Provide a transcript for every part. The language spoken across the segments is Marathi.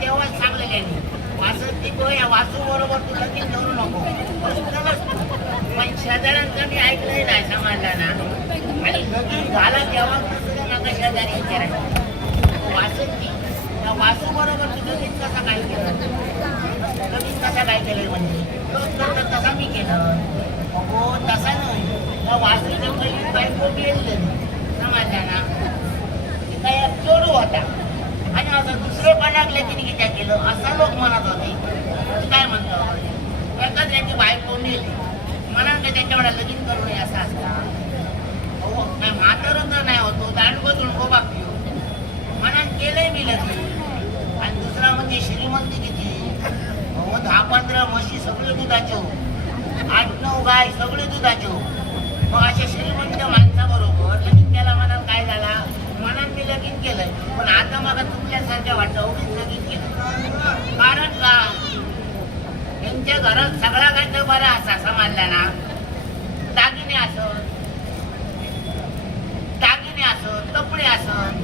तेव्हा सांगलेले वासंती गो या वासू बरोबर तू लगीन करू नको पण शेजाऱ्यांचं मी ऐकलंही नाही समाजला ना आणि लगीन झाला तेव्हा सुद्धा नका शेजारी विचारायचं वासंती त्या वासू बरोबर तू लगीन कसा काय केलं लगीन कसा काय केलं म्हणजे तसा मी केलं हो तसा नाही त्या वासूच्या पहिली बायको गेली समाजला ना काय चोरू होता आणि असं दुसरं पण लागलं की किती केलं असं लोक म्हणत होते काय म्हणतो एकाच यांची बायको नेली म्हणा का त्यांच्याकडे लगीन करू नये असं असता हो काय म्हातारं तर नाही होतो दांड बदलून उभा पिऊ म्हणा केलंय मी लगीन आणि दुसरा म्हणजे श्रीमंती किती हो 10-15 म्हशी सगळे दुधाचे हो 8-9 गाय सगळे दुधाचे हो मग अशा श्रीमंत माणसाबरोबर लगीन केला म्हणा काय झाला म्हणून मी लगीन केलंय पण आता मला तुमच्यासारख्या वाटतं उगीच लगीन केलं कारण का त्यांच्या घरात सगळा काही तर बरा असा समाजला ना दागिने असत कपडे असत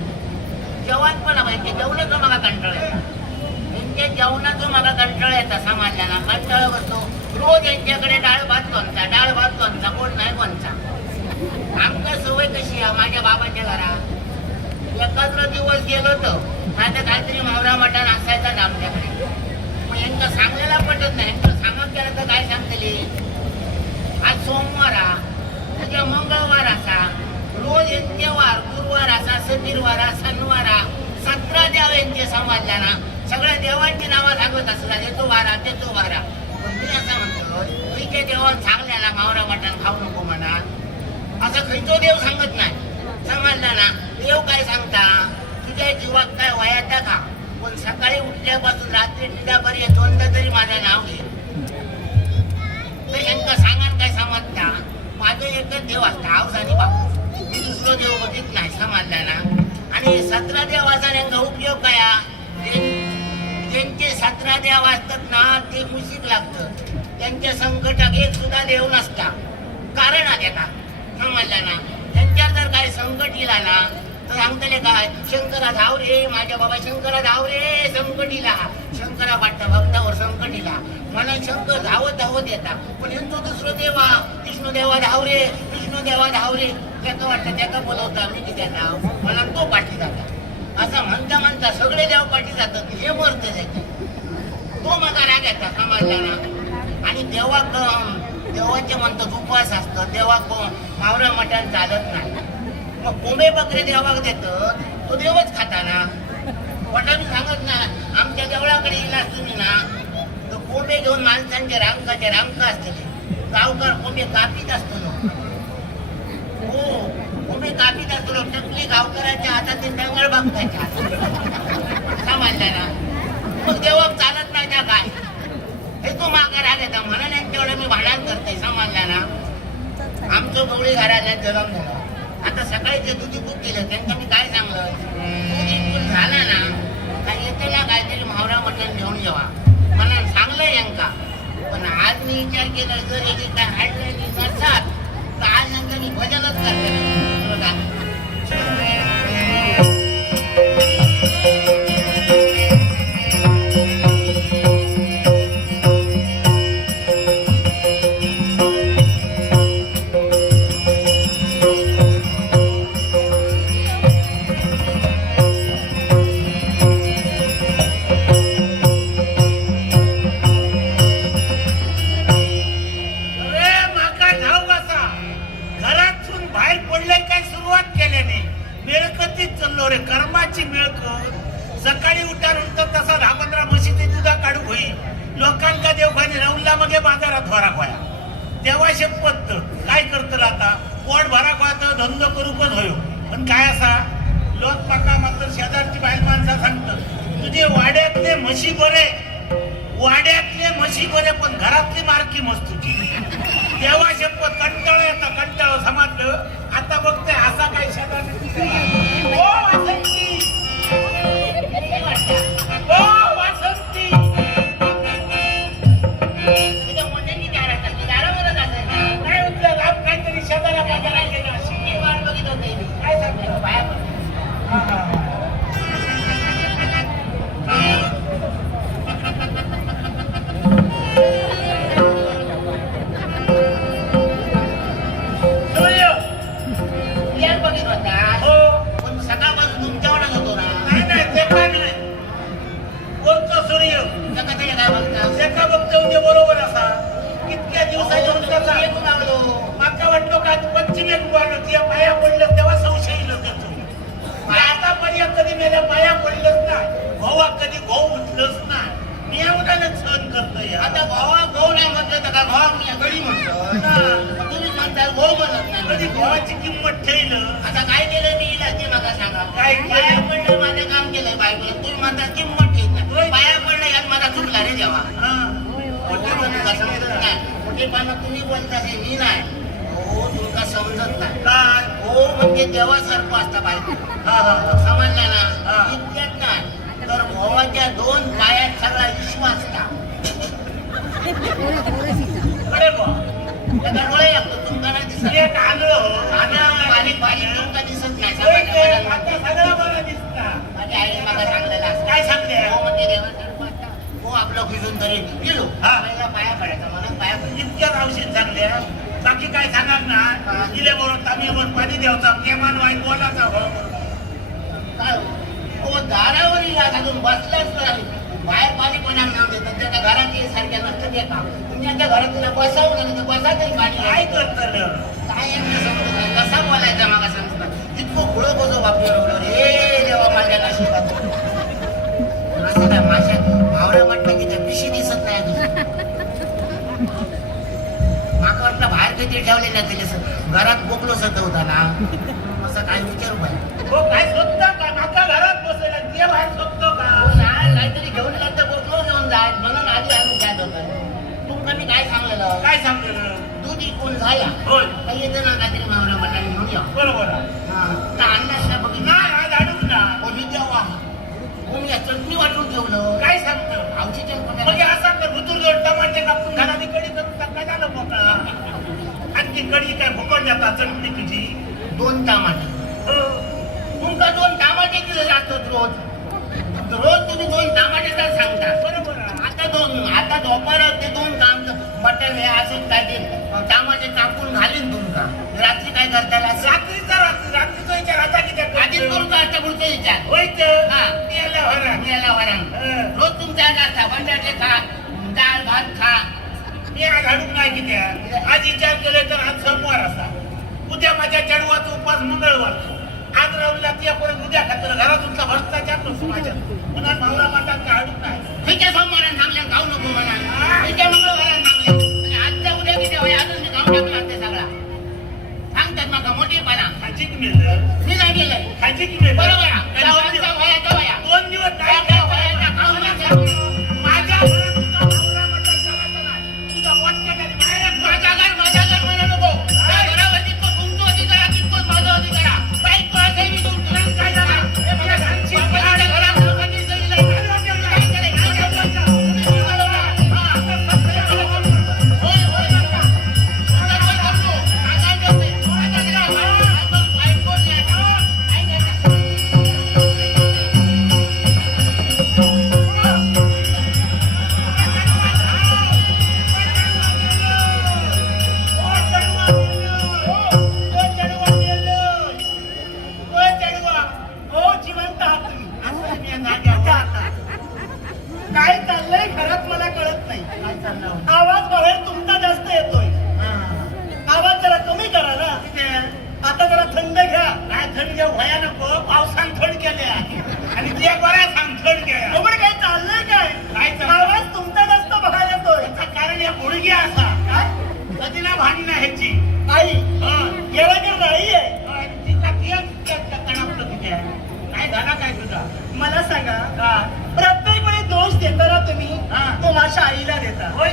जेवण पण माहिती जेवणाचं मला कंटाळ त्यांच्या जेवणाचं मला कंटाळ येतात समाजला ना कंटाळ बसतो रोज यांच्याकडे डाळ भात लोणचा कोण नाही कोणचा आमका सवय कशी आहे माझ्या बाबाच्या घरात एखादा दिवस गेलो तर माझं काहीतरी मावरा मटण असायचा ना आमच्याकडे मग यांना सांगलेला पटत नाही यांना सांगत गेलं तर काय सांगतले आज सोमवार उद्या मंगळवार असा रोज यांचे वार गुरुवार असा शनिवार शनिवार 17 देव यांचे समाजला ना सगळ्या देवांची नावं सांगत असला देतो वारा पण मी असं म्हणतो तुझ्या देवान सांगल्याला मावरा मटण खाऊ नको म्हणा असं खैतो देव सांगत नाही समजला ना देव काय सांगता तुझ्या जीवात काय वयाचा का पण सकाळी उठल्यापासून रात्री निदापर्यंत दोनदा तरी माझं नाव घे तर यांना सांगा काय समजता माझं एकच देव असतं हाऊस आणि बापू मी दुसरं देव बघित नाही समजला ना आणि 17 देवाचा यांचा उपयोग काय ज्यांचे 17 देव असतात ना ते मुशीक लागतं त्यांच्या संकटात एक सुद्धा देव नसता कारण आहे का समजला ना त्यांच्या जर काय संकट येला ना तर सांगतले काय शंकरा धाव रे माझ्या बाबा शंकरा धाव रे संकटीला शंकरा वाटतं भक्तावर संकटीला मला शंकर धावत येता पण यांचं दुसरं देवा विष्णुदेवा धाव रे त्याचं वाटतं त्याचा बोलवता मी किती नाव मला तो पाठी जाता असं म्हणता सगळे देव पाठी जातात हे मरत त्याचे तो मला राग येता समजला ना आणि देवाचे म्हणतात उपवास असतं देवा मावरा मटण चालत नाही मग कोंबे बकरे देवाक देतात तो देवच खाता ना पण मी सांगत ना आमच्या देवळाकडे येईल तुम्ही ना तर कोंबे घेऊन माणसांचे रांका असतील गावकर कोंबे कापीत असतो ना हो कोंबे कापीत असतो टकली गावकराच्या हातात ते डंगळ बघताच्या समजला ना मग देवाक चालत नाही त्या काय हे तो मागे राग येता म्हणून यांच्याकडे मी भांडण करते समजला ना आमचं गवळी घराला जलम झालं आता सकाळी ते दुधी बुक केलं त्यांना मी काय सांगलं दूध झाला ना काय येते ना काहीतरी मावरा मटण घेऊन जेवा मला सांगलंय यांका पण आज मी विचार केला जर याची काय हाडलेली नसतात तर आज नंतर मी भजनच करते बघा कर्माची मिळकत सकाळी उठारून तर तसा 10-15 म्हशीचे दुधा काढू होई लोकांका देवखानी राहुलला मगे बाजारात भरा खोया तेव्हा शपथ काय करतल आता पोट भरा खोया तर धंदो करूकच होयो पण काय असा लोक माका मात्र शेजारची बाईल माणसा सांगतात तुझे वाड्यातले म्हशी बरे पण घरातली मारकी मस्त तुझी तेव्हा शपथ कंटाळ समाजलं आता बघते असा काही शेजार तिच्या पाया पडलं तेव्हा संशय येईल त्याचं. आतापर्यंत कधी मेल्या पाया पडलंच नाही, भावा कधी भाऊ उठलंच नाही. मी एवढ्याने सहन करतोय. आता भावा भाऊ नाही म्हटलं तर का भावा मी गडी म्हणतो, तुम्ही म्हणता भाऊ म्हणत नाही. कधी भावाची किंमत ठेवल. आता काय केलं मी ते मला सांगा. काय केलं? पाया पडलं माझं काम केलं बायकोला, तुम्ही म्हणता किंमत ठेवत नाही. पाया पडलं यात माझा चुकला रे देवा. मोठेपणा समजत नाही, मोठेपणा तुम्ही बोलता हे मी नाही. हो तुमका समजत नाही. काय हो म्हणजे देवासारखं असता बायको. समजला ना? इतक्यात नाही तर भावाच्या 2 पायात सगळा विश्वास का. अरे बा त्याचा डोळे लागतो तुमका नाही दिसत. एक आलं आता बारीक बारीक तुमका दिसत नाही. आता सगळा बरा दिसता. माझ्या आईने मला सांगलेलं असं. काय सांगते? हो म्हणजे देवासारखं असता. हो आपलं भिजून तरी गेलो पहिला पाया पडायचा मला पाया पडली. इतक्यात औषध चांगल्या. बाकी काय सांगा ना. इले बरोबर तांबीवर पाणी द्यावचा, प्रेमान वाईट बोलाचा हो. काय हो दारावर इला घालून बसलाच नाही. बाहेर पाणी पण आम्ही आणून देतो. त्याच्या घरात ये सारख्या नसतं ते का तुम्ही आता घरात तिला बसावं नाही तर बसा तरी पाणी काय करत काय यांना समजत नाही. कसा बोलायचा मागा समजत इतकं खुळं बसो बापरे हे देवा माझ्या नशिबात. असं काय माझ्या भावऱ्या म्हटलं की त्या पिशी दिसत नाही. माका वाटलं बाहेर काहीतरी ठेवले नाही दिले घरात बोकलो सत होता ना असं काय विचारू पाहिजे. हो काय शोधता का? माका घरात बसेल ते बाहेर शोधतो का? काहीतरी घेऊन लागतं बोकलो घेऊन जाय म्हणून आधी आम्ही जात होतो. तुमका मी काय सांगलेलं काय सांगलेलं? दूध इकून झाला होय काही येतं ना काहीतरी मावरा म्हटलं घेऊन या. बरोबर अन्नाला बघितलं नाही आज अडूक ना. कोणी द्यावा हो मी चटणी वाटून ठेवलं काय सांगतं? आवची म्हणजे असा तर भुतूर जोड टमाटे कापून घराने कडी करून टाका झालं मोकळा. आणि ती कडी काय फुकट जातात चटणी तुझी. 2 टमाटे तुमका 2 टमाटे दिले जातात रोज तुम्ही 2 टमाटे तर सांगता. बरोबर आता दुपारात ते 2 काम मटण हे असं काय ते टमाटे कापून घालीन तुमका. रात्री काय करता रात्रीचा विचार आता किती आधीच करून का आता पुढचा विचार होईत याला वरण रोज तुमच्या जाता बंडाचे खा डाळ भात खा. मी आज अडूक नाही किती आज विचार केले तर आज सोमवार असा, उद्या माझ्या चढवाचा उपास मंगळवार. आज राहुलला त्यापर्यंत उद्या खातर घरातूनचा भ्रष्टाचार नसतो माझ्या पुन्हा भावला मातात का अडूक नाही. ठीक आहे सोमवारात थांबल्या खाऊ नको म्हणा. ठीक आहे मंगळवारात थांबल्या आजच्या उद्या किती अजून मी खाऊन टाकला ते सगळा सांगतात मग मोठेपणा. खाजी की मिळलं मी नाही गेलंय खाजी की मिळलं बरोबर वयाचा वया 2 दिवस नाही वयाचा खाऊ नका. माझ्या घरात तुझा भावला मातात जावायचा नाही. तुझा वाटक्या खाली बाहेर माझ्या घर म्हणा नको. त्या घरावर तितकं तुमचं अधिकार तितकंच माझं अधिकार. बाईक असेल मी तुमचं काय झाला माझ्या घरात लोकांनी जरी नाही काय केलंय काय केलं? होय होय नका. आता काय करतो काय करते बाईक कोण काय चाललंय घरात मला कळत नाही. आवाज बाहेर तुमचा जास्त येतोय. आवाज जरा कमी करा ना. आता जरा थंड घ्या. काय थंड घ्या व्हाया नको. पावसान थंड केल्या आणि त्या बऱ्या सांग थंड घ्या. एवढं काय चाललंय काय? काय चाललंय? आवाज तुमचा जास्त बाहेर येतोय. त्याचं कारण या गुडघी असा काय? कधी ना भांडणं ह्याची आई येळागर नाही आहे. काय झाला काय तुझा? मला सांगा प्रत्येक वेळी दोष देताना तुम्ही तो माझ्या आईला देता. होय